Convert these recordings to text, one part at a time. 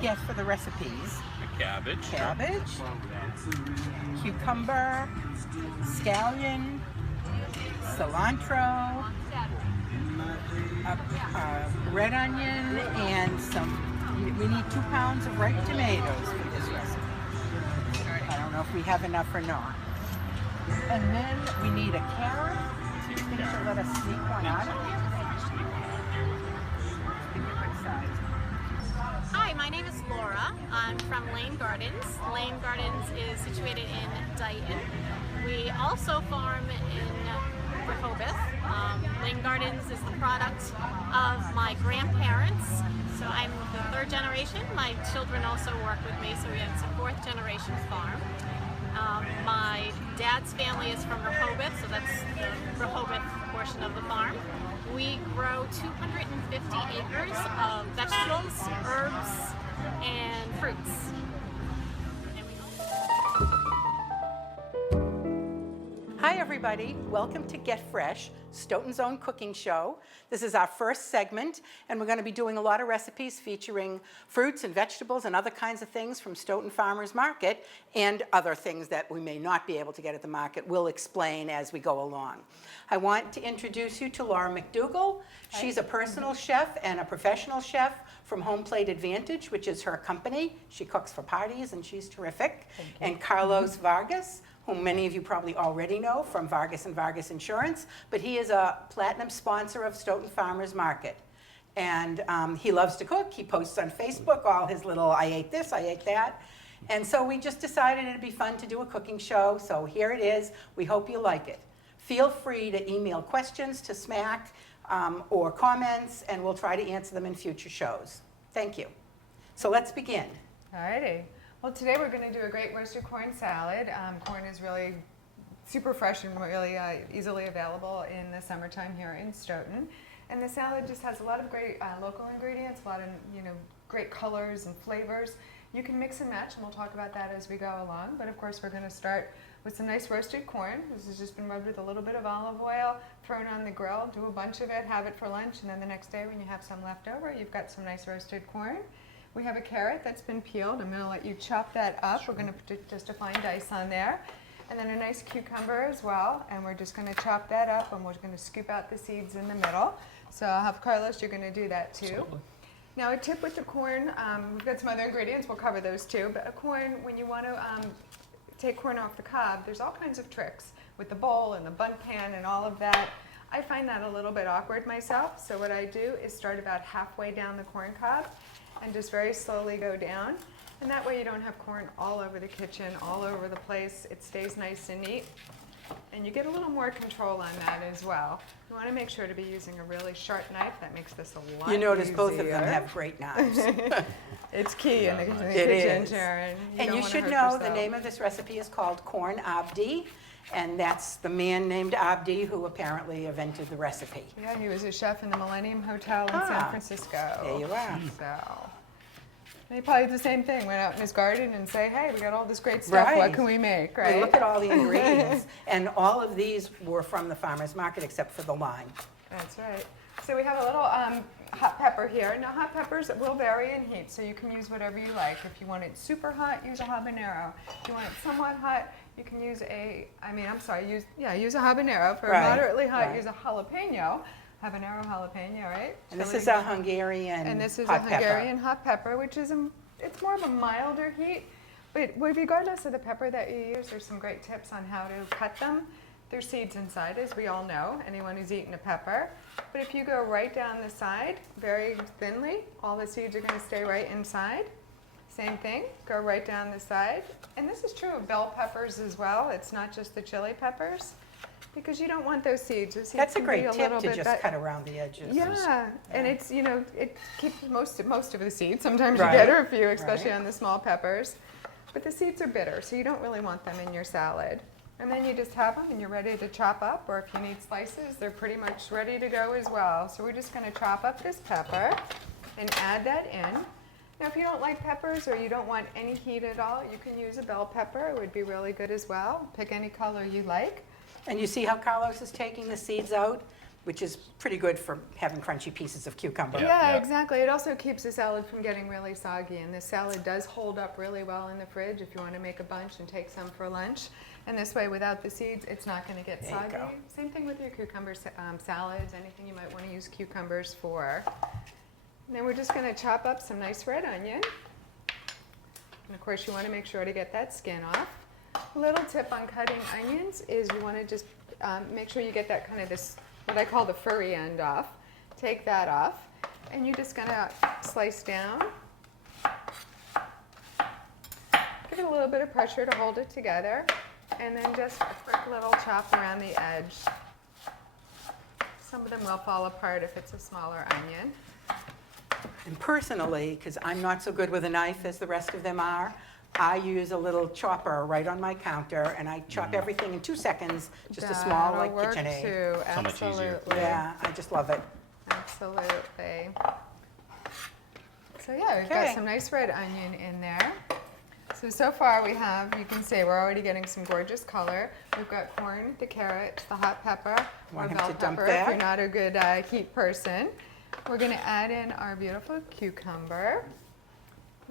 get for the recipes? Cabbage. Cucumber, scallion, cilantro, red onion, and we need 2 pounds of ripe tomatoes for this recipe. I don't know if we have enough or not. And then we need a carrot. Do you think she'll let us sneak one out of here? Hi, my name is Laura. I'm from Lane Gardens. Lane Gardens is situated in Dighton. We also farm in Rehoboth. Lane Gardens is the product of my grandparents. So I'm the 3rd generation. My children also work with me, so it's a 4th generation farm. My dad's family is from Rehoboth, so that's the Rehoboth portion of the farm. We grow 250 acres of vegetables, herbs, and fruits. Hi everybody, welcome to Get Fresh, Stoughton's own cooking show. This is our first segment, and we're going to be doing a lot of recipes featuring fruits and vegetables and other kinds of things from Stoughton Farmers Market, and other things that we may not be able to get at the market. We'll explain as we go along. I want to introduce you to Laura Macdougall. She's a personal chef and a professional chef from Home Plate Advantage, which is her company. She cooks for parties and she's terrific. And Carlos Vargas, whom many of you probably already know from Vargas & Vargas Insurance, but he is a platinum sponsor of Stoughton Farmers Market. And he loves to cook. He posts on Facebook all his little, I ate this, I ate that. And so we just decided it'd be fun to do a cooking show, so here it is. We hope you like it. Feel free to email questions to SMAC or comments, and we'll try to answer them in future shows. Thank you. So let's begin. Alrighty. Well, today we're going to do a great roasted corn salad. Corn is really super fresh and really easily available in the summertime here in Stoughton. And the salad just has a lot of great local ingredients, a lot of great colors and flavors. You can mix and match, and we'll talk about that as we go along. But of course, we're going to start with some nice roasted corn. This has just been rubbed with a little bit of olive oil, thrown on the grill, do a bunch of it, have it for lunch, and then the next day when you have some left over, you've got some nice roasted corn. We have a carrot that's been peeled. I'm going to let you chop that up. We're going to put just a fine dice on there. And then a nice cucumber as well. And we're just going to chop that up, and we're going to scoop out the seeds in the middle. So I'll have Carlos, you're going to do that too. Absolutely. Now a tip with the corn, we've got some other ingredients, we'll cover those too. But a corn, when you want to take corn off the cob, there's all kinds of tricks with the bowl and the bun pan and all of that. I find that a little bit awkward myself. So what I do is start about halfway down the corn cob and just very slowly go down. And that way you don't have corn all over the kitchen, all over the place. It stays nice and neat. And you get a little more control on that as well. You want to make sure to be using a really sharp knife. That makes this a lot easier. You notice both of them have great knives. It's key in the It kitchen, is. Sharon. And you should know the name of this recipe is called Corn Abdi, and that's the man named Abdi who apparently invented the recipe. Yeah, he was a chef in the Millennium Hotel in San Francisco. There you are. So, and he probably did the same thing, went out in his garden and say, hey, we got all this great stuff, Right. What can we make, right? And look at all the ingredients. And all of these were from the farmer's market except for the lime. That's right. So we have a little hot pepper here. Now hot peppers will vary in heat, so you can use whatever you like. If you want it super hot, use a habanero. If you want it somewhat hot, you can use use a habanero. For Right. moderately hot, Right. use a jalapeno. Habanero jalapeno, right? And this is a Hungarian And this is hot a Hungarian pepper. hot pepper, which is it's more of a milder heat. But regardless of the pepper that you use, there's some great tips on how to cut them. There's seeds inside, as we all know, anyone who's eaten a pepper. But if you go right down the side, very thinly, all the seeds are going to stay right inside. Same thing, go right down the side. And this is true of bell peppers as well. It's not just the chili peppers, because you don't want those seeds. Those seeds That's a can great be tip little to bit just cut around the edges. Yeah, and it's, it keeps most of the seeds. Sometimes Right. you get a few, especially Right. on the small peppers. But the seeds are bitter, so you don't really want them in your salad. And then you just have them and you're ready to chop up, or if you need slices, they're pretty much ready to go as well. So we're just going to chop up this pepper and add that in. Now if you don't like peppers or you don't want any heat at all, you can use a bell pepper. It would be really good as well. Pick any color you like. And you see how Carlos is taking the seeds out? which is pretty good for having crunchy pieces of cucumber. Yeah, exactly. It also keeps the salad from getting really soggy, and the salad does hold up really well in the fridge if you want to make a bunch and take some for lunch. And this way, without the seeds, it's not going to get There you soggy. go. Same thing with your cucumber salads, anything you might want to use cucumbers for. And then we're just going to chop up some nice red onion. And of course, you want to make sure to get that skin off. A little tip on cutting onions is you want to just make sure you get that kind of this, what I call the furry end off. Take that off, and you're just going to slice down. Give it a little bit of pressure to hold it together, and then just a quick little chop around the edge. Some of them will fall apart if it's a smaller onion. And personally, because I'm not so good with a knife as the rest of them are, I use a little chopper right on my counter, and I chop everything in 2 seconds, just a small, like, That'll work KitchenAid. too. So much easier. Absolutely. Yeah, I just love it. Absolutely. So yeah, we've Okay. got some nice red onion in there. So far we have, you can see we're already getting some gorgeous color. We've got corn, the carrot, the hot pepper, or Want him bell to dump pepper if that? you're not a good heat person. We're going to add in our beautiful cucumber.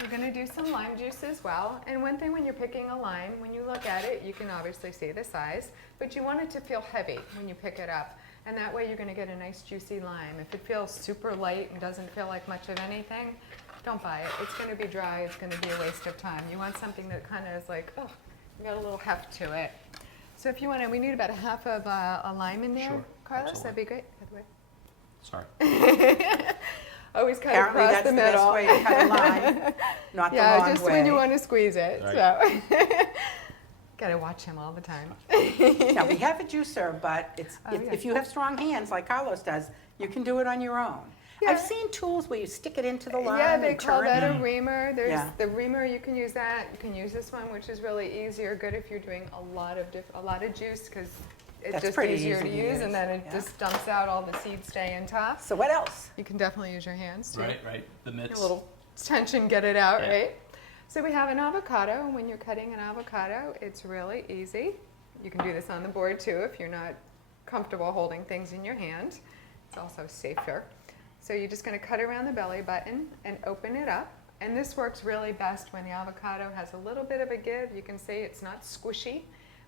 We're going to do some lime juice as well. And one thing when you're picking a lime, when you look at it, you can obviously see the size, but you want it to feel heavy when you pick it up. And that way you're going to get a nice juicy lime. If it feels super light and doesn't feel like much of anything, don't buy it. It's going to be dry. It's going to be a waste of time. You want something that kind of is like, oh, you got a little heft to it. So if you want to, we need about a half of a lime in there, Sure, Carlos. absolutely. That'd be great. By the way. Sorry. Always cut Apparently, across that's the the middle. best way to cut a lime, not the Yeah, long just way. when you want to squeeze it. Right. So gotta watch him all the time. Now, we have a juicer, but it's, Oh, yeah. if you have strong hands like Carlos does, you can do it on your own. Yeah. I've seen tools where you stick it into the lime Yeah, they and call turn that it. a reamer. There's Yeah. the reamer. You can use that. You can use this one, which is really easy or good if you're doing a lot of juice, because it's That's just pretty easier easy to to use, use, and then it yeah. just dumps out all the seeds stay in top. So what else? You can definitely use your hands too. Right. The A mitts. little tension, get it out, Yeah. right? So we have an avocado, and when you're cutting an avocado, it's really easy. You can do this on the board too if you're not comfortable holding things in your hand. It's also safer. So you're just going to cut around the belly button and open it up. And this works really best when the avocado has a little bit of a give. You can see it's not squishy,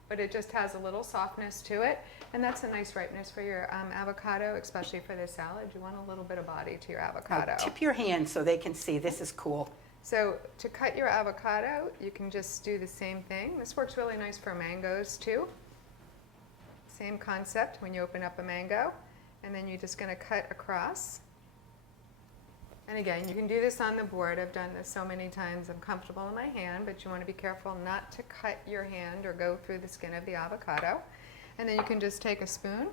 but it just has a little softness to it. And that's a nice ripeness for your avocado, especially for this salad. You want a little bit of body to your avocado. Now, tip your hand so they can see. This is cool. So to cut your avocado, you can just do the same thing. This works really nice for mangoes too. Same concept when you open up a mango. And then you're just going to cut across. And again, you can do this on the board. I've done this so many times. I'm comfortable in my hand, but you want to be careful not to cut your hand or go through the skin of the avocado. And then you can just take a spoon.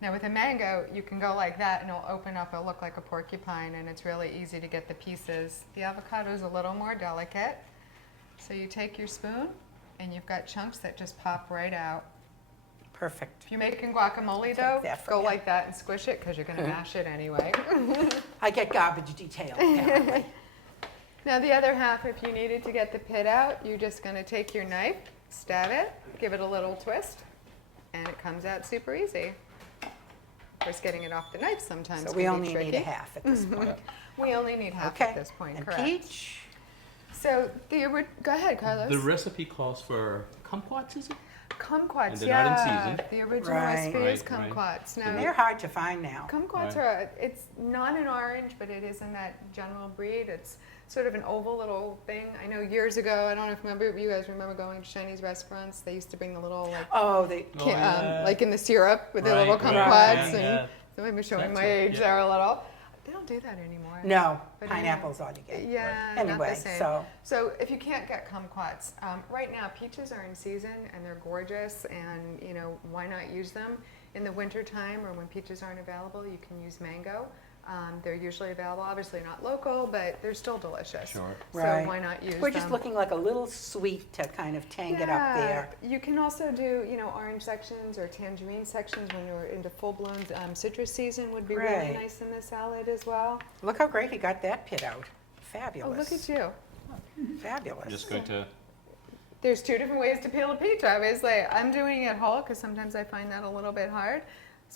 Now with a mango, you can go like that and it'll open up, it'll look like a porcupine, and it's really easy to get the pieces. The avocado is a little more delicate. So you take your spoon and you've got chunks that just pop right out. Perfect. If you're making guacamole though, that from go you. like that and squish it because you're going to mash it anyway. I get garbage detail, apparently. Now the other half, if you needed to get the pit out, you're just going to take your knife, stab it, give it a little twist, and it comes out super easy. Of course, getting it off the knife sometimes So can we be only tricky. need a half at this point. We only need half Okay. at this point, And correct? peach. So go ahead, Carlos. The recipe calls for kumquats, is it? Kumquats, And they're not in yeah. season. The original Right. recipe is Right, right. kumquats. And Now, they're hard to find now. kumquats Right. it's not an orange, but it is in that general breed. It's sort of an oval little thing. I know years ago, I don't know if you guys remember going to Chinese restaurants. They used to bring the little like Oh, they, Oh, yeah. like in the syrup with the Right, little right, kumquats, yeah, and yeah. so maybe showing That's my it, age yeah. there a little. They don't do that anymore. no, But pineapple's all you get. Yeah, Anyway, not the same. so if you can't get kumquats, right now peaches are in season and they're gorgeous, and why not use them in the winter time or when peaches aren't available? You can use mango. They're usually available, obviously not local, but they're still delicious. Sure. So Right. why not use we're them? just looking like a little sweet to kind of tang it up there. You can also do, orange sections or tangerine sections when you're into full-blown citrus season would be really Right. nice in the salad as well. Look how great he got that pit out. Oh, Fabulous. look at you. Fabulous. I'm just going to. There's two different ways to peel a peach, obviously. I'm doing it whole because sometimes I find that a little bit hard.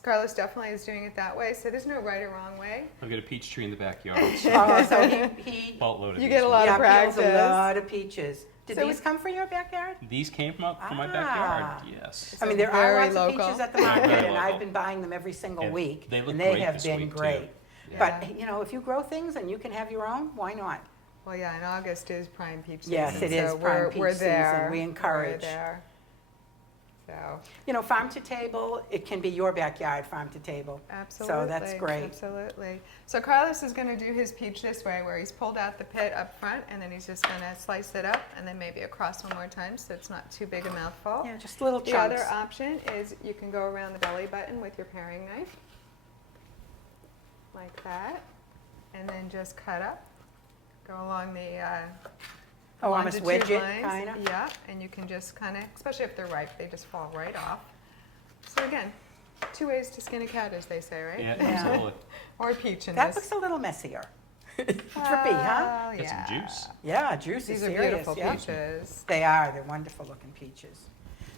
Carlos definitely is doing it that way, so there's no right or wrong way. I've got a peach tree in the backyard. So he Boatload of You these get a ones. lot of peels practice. a lot of peaches. Did So these come from your backyard? These came from my Ah. backyard. Yes. I mean, there are very lots of local. peaches at the Very, market, very and I've local. been buying them every single And week. they look and they great have this been week, too. great. Yeah. But, you know, if you grow things and you can have your own, why not? Well, yeah, and August is prime peach season. Yes, it is so prime peach we're season. there. We encourage. We're there. So, You know, farm to table, it can be your backyard, farm to table. absolutely. So that's great. Absolutely. So Carlos is going to do his peach this way, where he's pulled out the pit up front, and then he's just going to slice it up, and then maybe across one more time, so it's not too big a mouthful. Yeah, just little The chunks. other option is you can go around the belly button with your paring knife, like that, and then just cut up. Go along the almost wedge longitude it, lines. kind of. Yeah, and you can just kind of, especially if they're ripe, they just fall right off. So again, 2 ways to skin a cat, as they say, right? Yeah, Yeah. absolutely. Or a peach in That this. looks a little messier. Drippy, huh? Well, Got some juice. Yeah, juice These is are serious. beautiful Yeah. peaches. They are. They're wonderful looking peaches.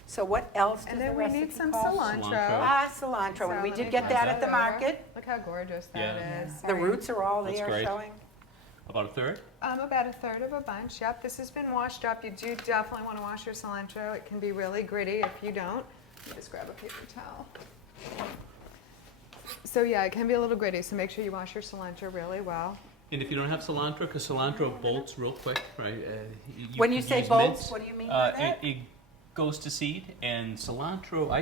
So what else does And the then we recipe need some call? cilantro. Cilantro. Ah, cilantro. So And we let did me get flip that at the over. market. Look how gorgeous that Yeah. is. The roots are all Looks there great. showing. About a third? About a third of a bunch. Yep, this has been washed up. You do definitely want to wash your cilantro. It can be really gritty if you don't. Let me just grab a paper towel. So yeah, it can be a little gritty, so make sure you wash your cilantro really well. And if you don't have cilantro, because cilantro bolts real quick, right? When you can say use bolts, mince. what do you mean by that? It goes to seed, and cilantro. I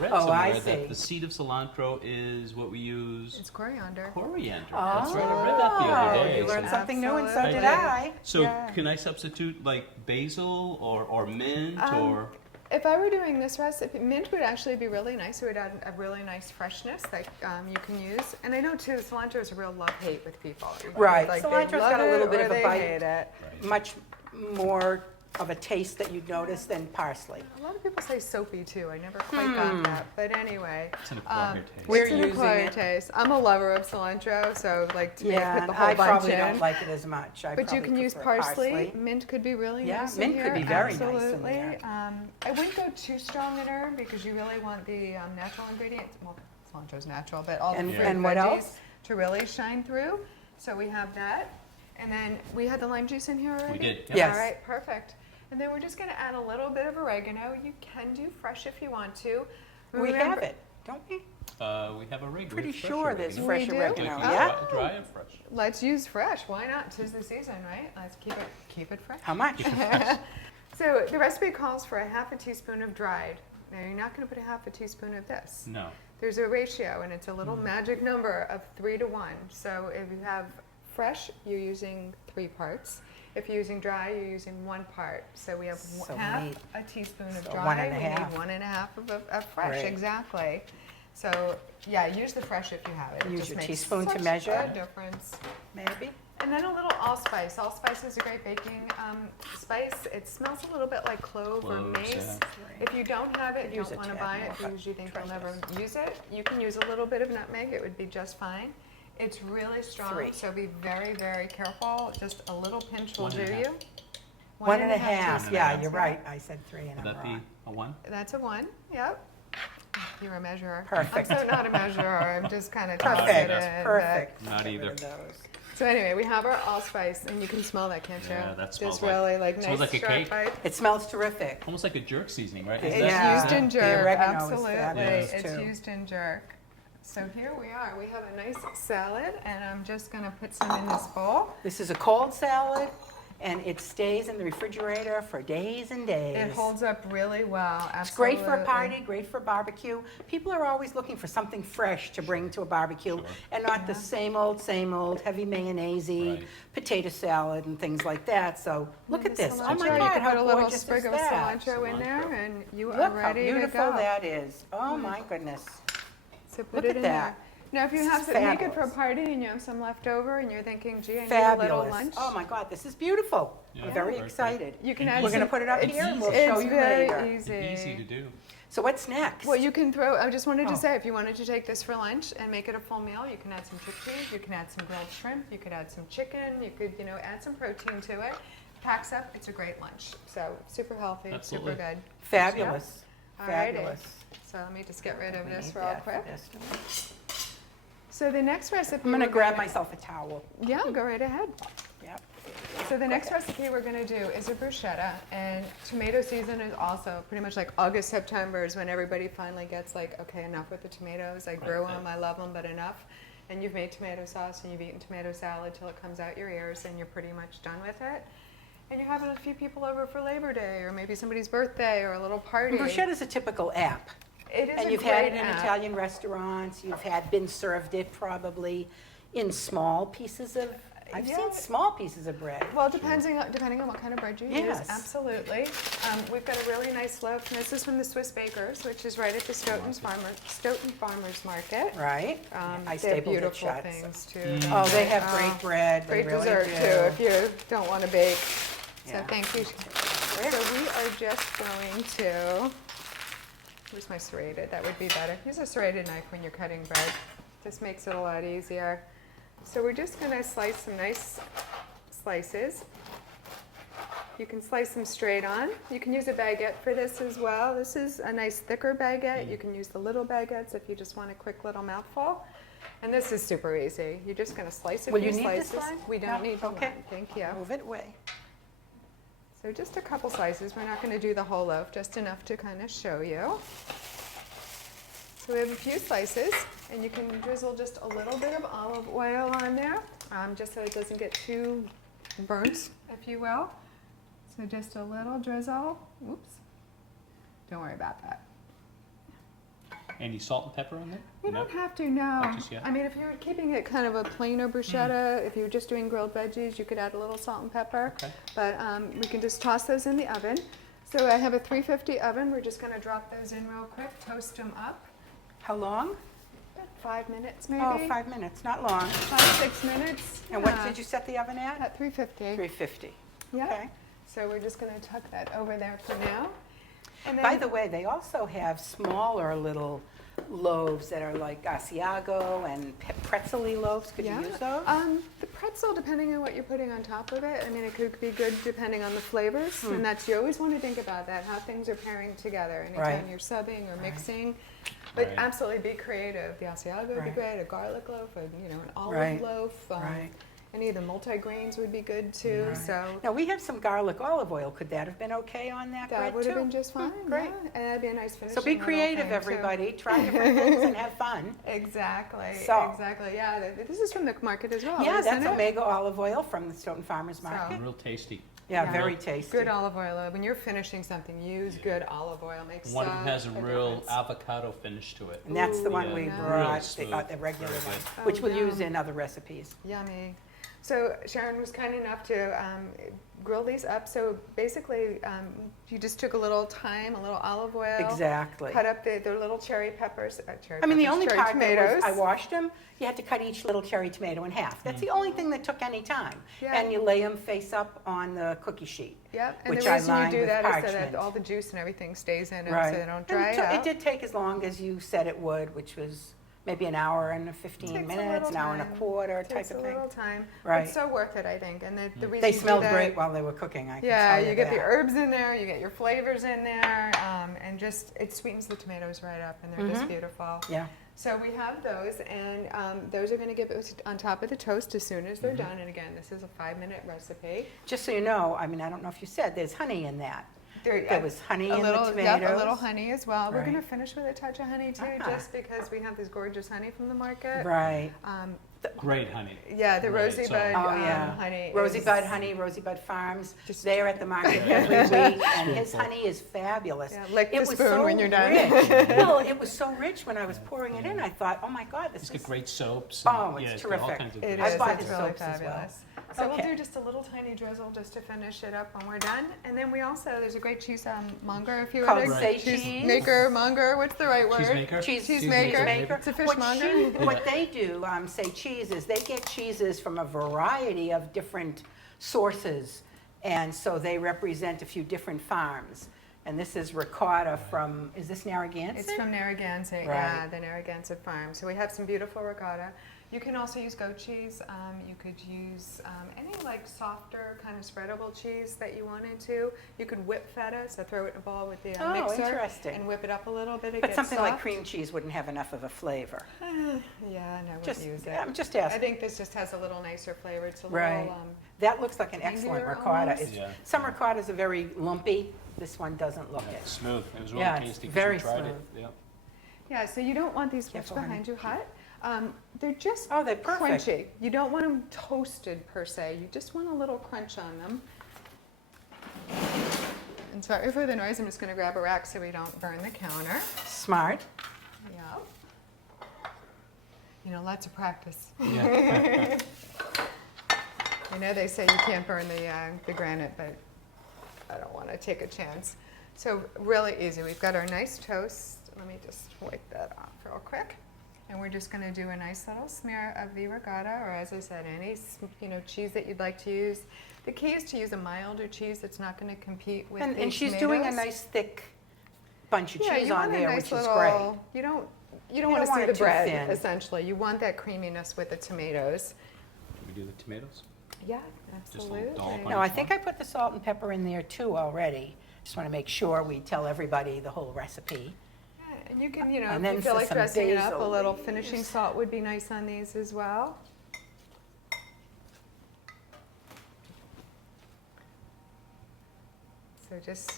read Oh, I somewhere see. that the seed of cilantro is what we use. It's coriander. Coriander. Oh, That's right. I read that the other day. You learned So- something new, and so did Absolutely. I. So Yeah. can I substitute like basil or mint or? If I were doing this recipe, mint would actually be really nice. It would add a really nice freshness that you can use. And I know too, cilantro is a real love-hate with people. Right. Like, they Cilantro's love got a little it bit or of a they bite. hate it. Much more of a taste that you'd notice than parsley. A lot of people say soapy too. I never quite got that. But anyway. It's an acquired taste. We're It's an using acquired it. taste. I'm a lover of cilantro, so like to me, I Yeah, put and the whole I bunch probably in. don't like it as much. I But you probably can use prefer parsley. Mint could be really Yeah, nice mint in could here. be very nice in Absolutely. there. I wouldn't go too strong in her because you really want the natural ingredients. Well, cilantro's natural, but all And- the fruit and what veggies else? to really shine through. So we have that, and then we had the lime juice in here already. We did. Yes. All right, perfect. And then we're just going to add a little bit of oregano. You can do fresh if you want to. We Remember- have it, don't we? We have oregano. Pretty fresh sure there's oregano. fresh We do? oregano. We Oh. Yeah. can dry and fresh. Let's use fresh. Why not? 'Tis the season, right? Let's keep it fresh. How much? So the recipe calls for a half a teaspoon of dried. Now you're not going to put a half a teaspoon of this. No. There's a ratio, and it's a little magic number of 3 to 1. So if you have fresh, you're using 3 parts. If you're using dry, you're using 1 part. So we have So we half need- a teaspoon of so dry. 1 and a we half. need 1 and a half of fresh. Great. Exactly. So yeah, use the fresh if you have it. It Use just your makes teaspoon to such measure. a difference. Maybe? And then a little allspice. Allspice is a great baking spice. It smells a little bit like clove or Cloves, mace. yeah. If you don't have it, you Use don't a want to tad buy more, it but because you think try you'll never this. use it. You can use a little bit of nutmeg. It would be just fine. It's really strong, 3. so be very, very careful. Just a little pinch will One do and a you. 1 and a half. teaspoons, Yeah, you're that's right. I said 3 and Would I'm that be wrong. a 1? That's a 1. Yep. You're a measurer. Perfect. I'm so not a measurer. I'm just kind of Perfect, confident. perfect. Not Get rid either. of those. So anyway, we have our allspice, and you can smell that, can't you? Yeah, that smells Just like- really like smells nice like a sharp cake. bite. It smells terrific. Almost like a jerk seasoning, right? It's It's Yeah. used in The jerk, oregano is absolutely. fabulous, It's too. used in jerk. So here we are. We have a nice salad, and I'm just going to put some in this bowl. This is a cold salad, and it stays in the refrigerator for days and days. It holds up really well. Absolutely. It's great for a party, great for a barbecue. People are always looking for something fresh to bring to a barbecue, Sure. and not the same old, heavy mayonnaise Right. potato salad and things like that. So look And at the this. Oh cilantro, my you God, can how put a little gorgeous sprig is of that? cilantro in there, Cilantro. and you are Look how ready to beautiful go. that is. Oh my goodness. So put Look it at in that. there. Now, if you This have is some, make it for a fabulous. party and you have some left over, and you're thinking, gee, I need a little Fabulous. lunch. Oh my God, this is beautiful. Yeah, I'm very very excited. You can And add We're some, gonna put it up it's- here and we'll it's show you very later. easy. Easy to do. So what's next? Well, you can throw, I just wanted to Oh. say, if you wanted to take this for lunch and make it a full meal, you can add some chickpeas, you can add some grilled shrimp, you could add some chicken, you could, add some protein to it. Packs up, it's a great lunch. So super healthy, Absolutely. super good. Fabulous. Fabulous. So let me just get rid of We this need real that for quick. this, don't we? So the next recipe I'm gonna we're grab myself a towel. Yeah, go right ahead. Yep. So the next recipe we're gonna do is a bruschetta, and tomato season is also pretty much like August, September is when everybody finally gets like, okay, enough with the tomatoes. I grew them, I love them, but enough. And you've made tomato sauce and you've eaten tomato salad till it comes out your ears and you're pretty much done with it. And you're having a few people over for Labor Day or maybe somebody's birthday or a little party. Bruschetta is a typical app. It is And a you've had it great in app. Italian restaurants, you've been served it probably in small pieces of, I've Yeah. seen small pieces of bread. Well, depending on what kind of bread you use, Yes. absolutely. We've got a really nice loaf, and this is from the Swiss Bakers, which is right at the Stoughton Farmers Market. Right? I They're stapled it beautiful shut. things too. Oh, they have great bread, they Great really dessert do. too, if you don't want to bake. So Yeah. thank you. So we are just going to, where's my serrated? That would be better. Use a serrated knife when you're cutting bread. Just makes it a lot easier. So we're just going to slice some nice slices. You can slice them straight on. You can use a baguette for this as well. This is a nice thicker baguette. You can use the little baguettes if you just want a quick little mouthful. And this is super easy. You're just going to slice a Will few you need this slices. line? We don't No? need the Okay. line. Thank you. Move it away. So just a couple slices. We're not going to do the whole loaf, just enough to kind of show you. So we have a few slices, and you can drizzle just a little bit of olive oil on there, just so it doesn't get too burnt, if you will. So just a little drizzle. Oops. Don't worry about that. Any salt and pepper on there? You don't have to, no. Not just yet? I mean, if you're keeping it kind of a plainer bruschetta, if you're just doing grilled veggies, you could add a little salt and pepper. Okay. But we can just toss those in the oven. So I have a 350 oven. We're just going to drop those in real quick, toast them up. How long? About 5 minutes maybe. Oh, 5 minutes, not long. 5-6 minutes. And what did you set the oven at? At 350. 350. Yeah. Okay. So we're just going to tuck that over there for now. And then, By the way, they also have smaller little loaves that are like Asiago and pretzel-y loaves. Could you use those? The pretzel, depending on what you're putting on top of it, I mean, it could be good depending on the flavors. And that's, you always want to think about that, how things are pairing together anytime Right. you're subbing or mixing. But Right. absolutely be creative. The Asiago would be Right. great, a garlic loaf, an olive Right. loaf. Right. Any of the multi-grains would be good too. Right. So Now, we have some garlic olive oil. Could that have been okay on that bread, that would have too? been just fine. Great. Yeah. And that'd be a nice finish. So be creative, everybody. Try different things and have fun. Exactly. So- Exactly. Yeah. This is from the market as well. Yeah, isn't that's it? Omega olive oil from the Stoughton Farmers Market. Real tasty. Yeah, Yeah. very tasty. Good olive oil. When you're finishing something, use good olive oil. Makes One of them has a such real difference. avocado finish to it. And that's the one Ooh, we yeah. brought, Real smooth. the regular Very one, good. which Oh, we'll use yum. in other recipes. Yummy. So Sharon was kind enough to grill these up. So basically, you just took a little thyme, a little olive oil. Exactly. Cut up the little cherry peppers. I mean, the only cherry part tomatoes. that was, I washed them, you had to cut each little cherry tomato in half. That's the only thing that took any time. Yeah. And you lay them face up on the cookie sheet. Yep. And which the I reason you lined do with that is so parchment. that all the juice and everything stays in them Right. so they don't And dry it out. did take as long as you said it would, which was maybe an hour and 15 Takes a minutes, little an hour and a time. quarter Takes type a of thing. little time. Right. But so worth it, I think. And the reason They you do smelled that- great while they were cooking, I can Yeah, tell you you get the that. herbs in there, you get your flavors in there, and just it sweetens the tomatoes right up, and they're just beautiful. Yeah. So we have those, and those are going to get on top of the toast as soon as they're done. And again, this is a 5-minute recipe. Just so you know, I mean, I don't know if you said, there's honey in that. There was honey in the Yep, a tomatoes. little honey as well. We're going to Right. finish with a touch of honey too, Ah. just because we have this gorgeous honey from the market. Right. Great honey. Yeah, the Right, Rosy so- Bud Oh, yeah. honey. Rosy is- Bud Honey, Rosy Bud Farms. Just- They're at the market every week, and his honey is fabulous. Yeah, lick the It was spoon so when you're done. rich. Well, it was so rich when I was pouring it in. I thought, oh my God, this It's is got great soaps. Oh, and, it's got all terrific. kinds of It good I is. bought stuff. It's the really soaps as well. fabulous. So Okay. we'll do just a little tiny drizzle just to finish it up when we're done. And then we also, there's a great cheese monger, if you Called would. Say Cheese. Maker, monger, what's the right word? Cheesemaker? Cheesemaker. It's a fishmonger. What they do, Say Cheese, is they get cheeses from a variety of different sources. And so they represent a few different farms. And this is ricotta from, is this Narragansett? It's from Narragansett, yeah, Right. the Narragansett farm. So we have some beautiful ricotta. You can also use goat cheese. You could use any like softer kind of spreadable cheese that you wanted to. You could whip feta, so throw it in a bowl with the Oh, mixer interesting. and whip it up a little bit. It But gets something like soft. cream cheese wouldn't have enough of a flavor. Yeah, and I would Just, use it. I'm just I asking. think this just has a little nicer flavor. It's a Right. little, That looks like an excellent tangier ricotta. almost. It's- Yeah. Some ricottas are very lumpy. This one doesn't look Yeah, it. it's smooth. It was really Yeah, it's tasty 'cause very we tried smooth. it. Yep. yeah, so you don't want these much Careful, honey. behind you hot. They're just Oh, they're perfect. crunchy. You don't want them toasted per se. You just want a little crunch on them. And sorry for the noise. I'm just going to grab a rack so we don't burn the counter. Smart. Yeah. You know, lots of practice. Yeah. I know they say you can't burn the granite, but I don't want to take a chance. So really easy. We've got our nice toast. Let me just wipe that off real quick. And we're just going to do a nice little smear of the ricotta, or as I said, any cheese that you'd like to use. The key is to use a milder cheese that's not going to compete with the And she's doing a tomatoes. nice thick bunch of Yeah, cheese you on want a there, nice which is little, great. You don't want to don't see want the it too bread, thin. essentially. You want that creaminess with the tomatoes. Can we do the tomatoes? Yeah, Just a little dollop absolutely. on No, I each think I put the salt and pepper in there too already. Just want to make sure we tell everybody the whole recipe. Yeah, and you can, And if then you feel for like some dressing it up, a basil little leaves. finishing salt would be nice on these as well. So just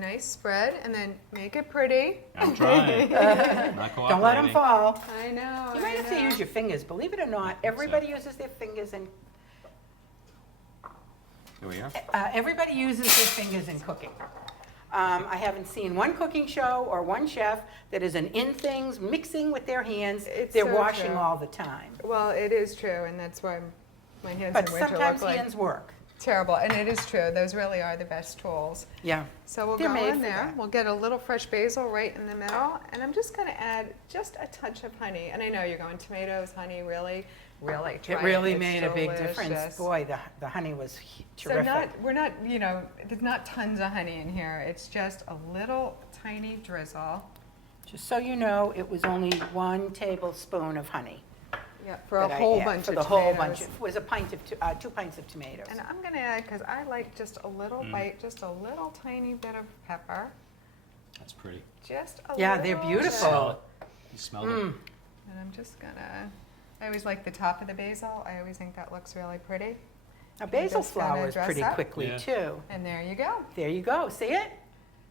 nice spread, and then make it pretty. I'm trying. Not cooperating. Don't let them fall. I know. You might have to use your fingers. Believe it or not, everybody uses their fingers in Here we are. everybody uses their fingers in cooking. I haven't seen one cooking show or one chef that isn't in things, mixing with their hands. It's They're so washing true. all the time. Well, it is true, and that's why my hands But in winter sometimes look like hands work. terrible. And it is true. Those really are the best tools. Yeah. So we'll They're go made in for there. that. We'll get a little fresh basil right in the middle, and I'm just going to add just a touch of honey. And I know you're going tomatoes, honey, really try It really It's made a big delicious. difference. Boy, the honey was So terrific. we're not, there's not tons of honey in here. It's just a little tiny drizzle. Just so you know, it was only 1 tablespoon of honey. Yeah, for a that I whole add- bunch for of the tomatoes. whole bunch. It was a pint of 2 pints of tomatoes. And I'm going to add, because I like just a little bite, just a little tiny bit of pepper. That's pretty. Just a Yeah, little they're bit. beautiful. Smell it. You smelled it? And I'm just gonna, I always like the top of the basil. I always think that looks really pretty. Now, You basil just gotta flowers dress pretty up. quickly Yeah. too. And there you go. There you go. See it?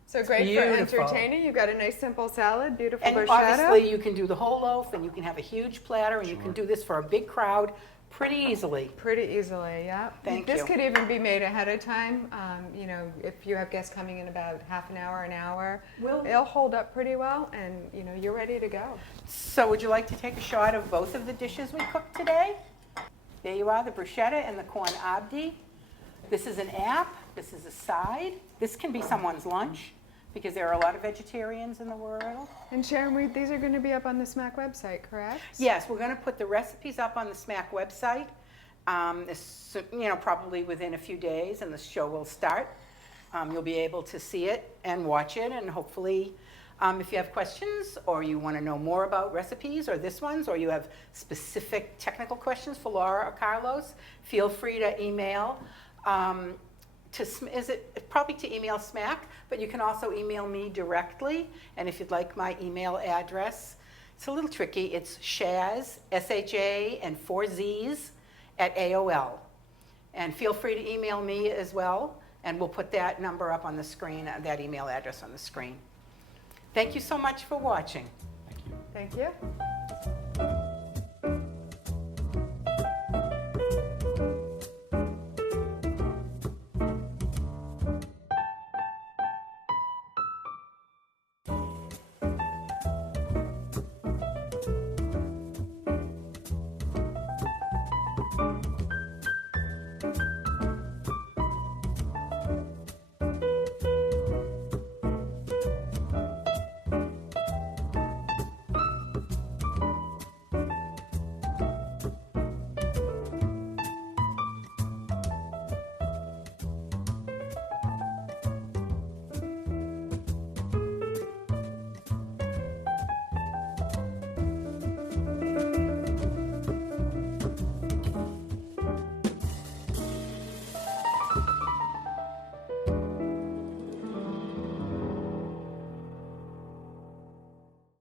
So great beautiful. for entertaining. You've got a nice simple salad, beautiful And bruschetta. obviously, you can do the whole loaf, and you can have a huge platter, and you can Sure. do this for a big crowd pretty easily. Pretty easily, yeah. Thank This you. could even be made ahead of time. If you have guests coming in about half an hour, it'll hold up pretty well, and you're ready to go. So, would you like to take a shot of both of the dishes we cooked today? There you are, the bruschetta and the corn abdi. This is an app. This is a side. This can be someone's lunch, because there are a lot of vegetarians in the world. And Sharon, these are going to be up on the SMAC website, correct? Yes, we're going to put the recipes up on the SMAC website, probably within a few days, and the show will start. You'll be able to see it and watch it, and hopefully, if you have questions or you want to know more about recipes or this one's, or you have specific technical questions for Laura or Carlos, feel free to email. Probably to email SMAC, but you can also email me directly. And if you'd like my email address, it's a little tricky. It's Shaz, S-H-A, and 4 Z's at AOL. And feel free to email me as well, and we'll put that number up on the screen, that email address on the screen. Thank you so much for watching. Thank you. Thank you.